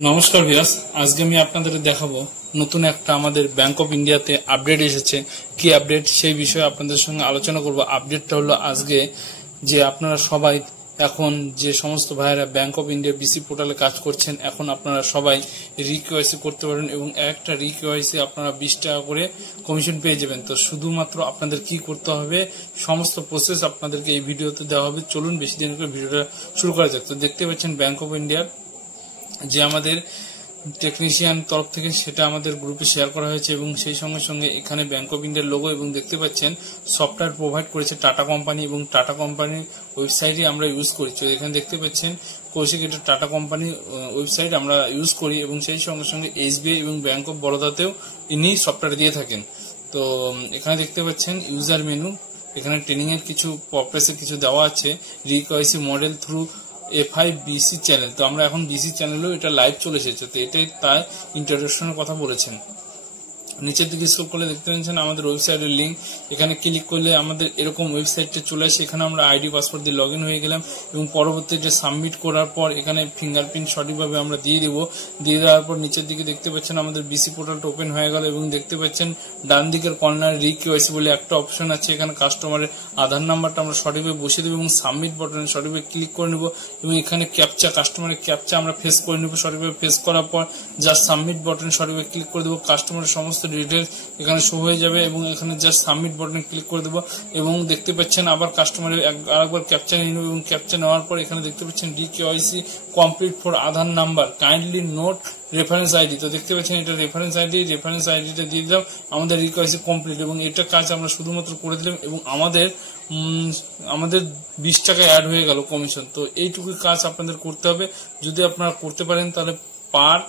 নমস্কার ভিউয়ার্স, আজকে আমি আপনাদের দেখাবো নতুন একটা আমাদের ব্যাংক অফ ইন্ডিয়াতে আপডেট এসেছে। কি আপডেট সেই বিষয়ে আপনাদের সঙ্গে আলোচনা করব। আপডেটটা হলো আজকে যে আপনারা সবাই এখন যে সমস্ত ভাইয়েরা ব্যাংক অফ ইন্ডিয়া বিসি পোর্টালে কাজ করছেন, এখন আপনারা সবাই রিকেওয়াইসি করতে পারেন এবং একটা রিকেওয়াইসি আপনারা 20 টাকা করে কমিশন পেয়ে যাবেন। তো শুধুমাত্র আপনাদের কি করতে হবে সমস্ত প্রসেস আপনাদেরকে এই ভিডিওতে দেওয়া হবে। চলুন বেশি দিন করে ভিডিওটা শুরু করা যাক। তো দেখতে পাচ্ছেন ব্যাংক অফ ইন্ডিয়ার যে আমাদের টেকনিশিয়ান তরফ থেকে সেটা আমাদের গ্রুপে শেয়ার করা হয়েছে এবং সেই সঙ্গে সঙ্গে এখানে ব্যাংক অফ ইন্ডিয়ার লোগো এবং দেখতে পাচ্ছেন সফটওয়্যার প্রোভাইড করেছে টাটা কোম্পানি এবং টাটা কোম্পানির ওয়েবসাইটে আমরা ইউজ করি। তো এখানে দেখতে পাচ্ছেন কৌশিক, এটা টাটা কোম্পানি ওয়েবসাইট আমরা ইউজ করি এবং সেই সঙ্গে সঙ্গে এসবিআই এবং ব্যাংক অফ বরোদাতেও ইনি সফটওয়্যার দিয়ে থাকেন। তো এখানে দেখতে পাচ্ছেন ইউজার মেনু, এখানে ট্রেনিং এর কিছু প্রসেসের কিছু দেওয়া আছে, re-KYC model through FI BC channel. তো আমরা এখন বিসি চ্যানেলেও এটা লাইভ চলে এসেছে। তো এটাই তাই ইন্ট্রোডাকশনের কথা বলেছেন। নিচের দিকে স্ক্রল করলে দেখতে পাচ্ছেন আমাদের ওয়েবসাইটের লিঙ্ক, এখানে ক্লিক করলে আমাদের এরকম ওয়েবসাইটটা চলে আসে। এখানে আমরা আইডি পাসওয়ার্ড দিয়ে লগ ইন হয়ে গেলাম এবং পরবর্তীতে সাবমিট করার পর এখানে ফিঙ্গারপ্রিন্ট সঠিকভাবে আমরা দিয়ে দিব। দিয়ে দেওয়ার পর নিচের দিকে দেখতে পাচ্ছেন আমাদের বিসি পোর্টালটা ওপেন হয়ে গেল এবং দেখতে পাচ্ছেন ডান দিকের কর্নারে রিকেওয়াইসি বলে একটা অপশন আছে। এখানে কাস্টমারের আধার নাম্বারটা আমরা সঠিকভাবে বসিয়ে দেবো এবং সাবমিট বাটনে সঠিকভাবে ক্লিক করে নেব এবং এখানে ক্যাপচা, কাস্টমারের ক্যাপচা আমরা ফেস করে নেব। সঠিকভাবে ফেস করার পর জাস্ট সাবমিট বাটনে সঠিকভাবে ক্লিক করে দেবো। কাস্টমারের সমস্ত ডিটেলস এখানে শো হয়ে যাবে এবং এখানে জাস্ট সাবমিট বাটনে ক্লিক করে দেবো এবং দেখতে পাচ্ছেন আবার কাস্টমারের আরেকবার ক্যাপচা নিয়ে নেব এবং ক্যাপচা নেওয়ার পর এখানে দেখতে পাচ্ছেন re-KYC complete for Aadhaar number kindly note reference ID. তো দেখতে পাচ্ছেন এটা রেফারেন্স আইডিটা দিয়ে দিলাম, আমাদের রিকোয়েস্ট কমপ্লিট এবং এটা কাজ আমরা শুধুমাত্র করে দিলাম এবং আমাদের 20 টাকা অ্যাড হয়ে গেল কমিশন। তো এইটুকু কাজ আপনাদের করতে হবে। যদি আপনারা করতে পারেন তাহলে পার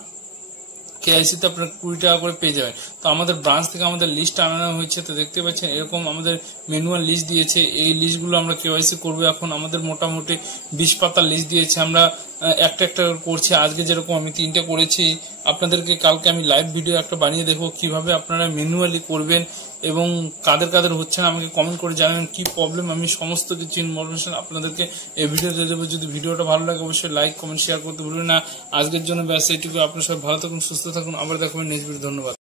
কেআইসি তে আপনারা 20 টাকা করে পেয়ে যাবেন। তো আমাদের ব্রাঞ্চ থেকে আমাদের লিস্ট আনানো হয়েছে। তো দেখতে পাচ্ছেন এরকম আমাদের ম্যানুয়াল লিস্ট দিয়েছে, এই লিস্টগুলো আমরা কেওয়াইসি করবো। এখন আমাদের মোটামুটি 20 পাতার লিস্ট দিয়েছে, আমরা একটা একটা করছি। আজকে যেরকম আমি 3টে করেছি, আপনাদেরকে কালকে আমি লাইভ ভিডিও একটা বানিয়ে দেখবো কিভাবে আপনারা ম্যানুয়ালি করবেন এবং কাদের কাদের হচ্ছে না আমাকে কমেন্ট করে জানাবেন কি প্রবলেম। আমি সমস্ত কিছু ইনফরমেশন আপনাদেরকে এই ভিডিওতে দেবো। যদি ভিডিওটা ভালো লাগে অবশ্যই লাইক কমেন্ট শেয়ার করতে ভুলবেন না। আজকের জন্য ব্যাস এইটুকু। আপনারা সবাই ভালো থাকুন, সুস্থ থাকুন, আবার দেখাবেন নেক্সট ভিডিও। ধন্যবাদ।